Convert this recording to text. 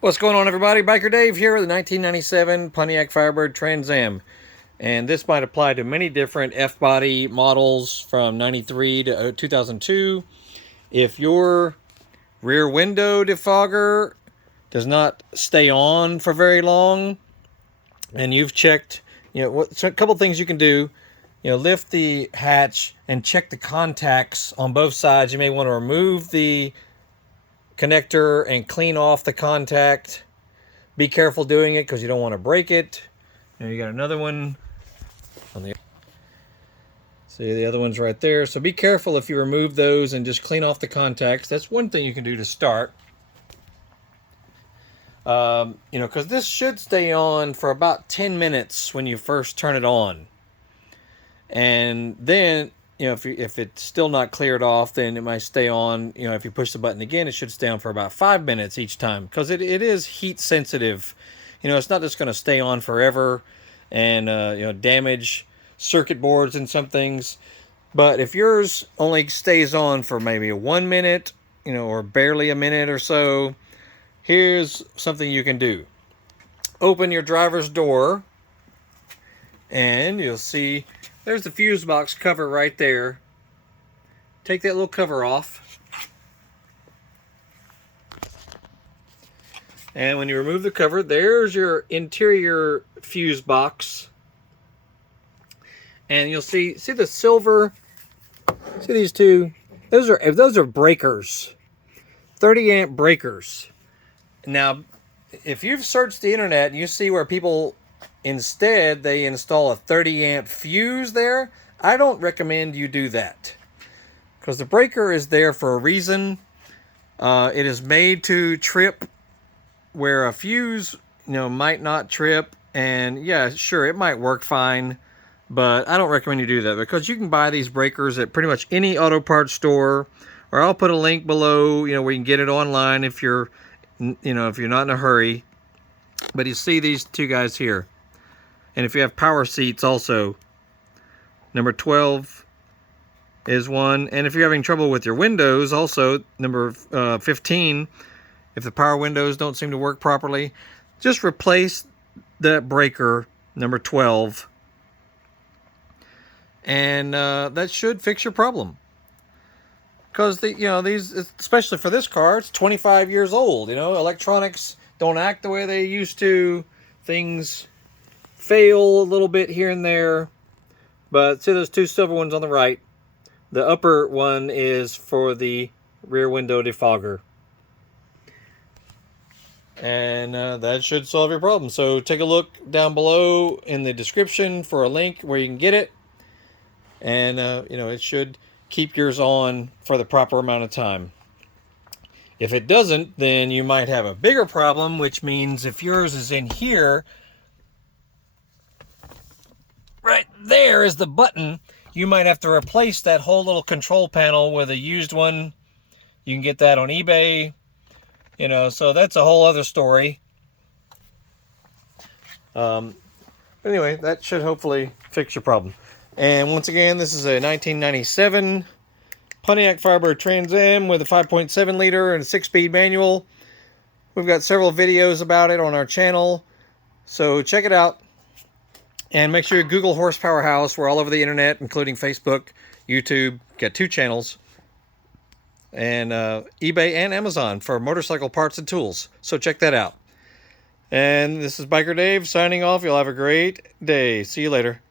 What's going on, everybody? Biker Dave here with the 1997 Pontiac Firebird Trans Am. And this might apply to many different F-body models from 93 to 2002. If your rear window defogger does not stay on for very long, and you've checked, so a couple things you can do. Lift the hatch and check the contacts on both sides. You may want to remove the connector and clean off the contact. Be careful doing it because you don't want to break it. You got another one on the, see, the other one's right there. So be careful if you remove those and just clean off the contacts. That's one thing you can do to start. Because this should stay on for about 10 minutes when you first turn it on. And then, if it's still not cleared off, then it might stay on. If you push the button again, it should stay on for about 5 minutes each time, because it is heat sensitive. It's not just going to stay on forever and damage circuit boards and some things. But if yours only stays on for maybe 1 minute, or barely a minute or so, here's something you can do. Open your driver's door, and you'll see there's the fuse box cover right there. Take that little cover off. And when you remove the cover, there's your interior fuse box. And you'll see the silver, see these two? Those are breakers. 30 amp breakers. Now, if you've searched the internet and you see where people instead they install a 30 amp fuse there, I don't recommend you do that, because the breaker is there for a reason. It is made to trip where a fuse might not trip. And yeah, sure, it might work fine, but I don't recommend you do that, because you can buy these breakers at pretty much any auto parts store, or I'll put a link below where you can get it online if you're if you're not in a hurry. But you see these two guys here. And if you have power seats also, number 12 is one. And if you're having trouble with your windows also, number 15, if the power windows don't seem to work properly, just replace that breaker, number 12. And that should fix your problem. Because these, especially for this car, it's 25 years old. Electronics don't act the way they used to. Things fail a little bit here and there. But see those two silver ones on the right? The upper one is for the rear window defogger. And that should solve your problem. So take a look down below in the description for a link where you can get it. And, it should keep yours on for the proper amount of time. If it doesn't, then you might have a bigger problem, which means if yours is in here, right there is the button, you might have to replace that whole little control panel with a used one. You can get that on eBay, so that's a whole other story. Anyway, that should hopefully fix your problem. And once again, this is a 1997 Pontiac Firebird Trans Am with a 5.7 liter and a 6-speed manual. We've got several videos about it on our channel, so check it out. And make sure you Google Horsepower House. We're all over the internet, including Facebook, YouTube. Got 2 channels. And eBay and Amazon for motorcycle parts and tools. So check that out. And this is Biker Dave signing off. You'll have a great day. See you later.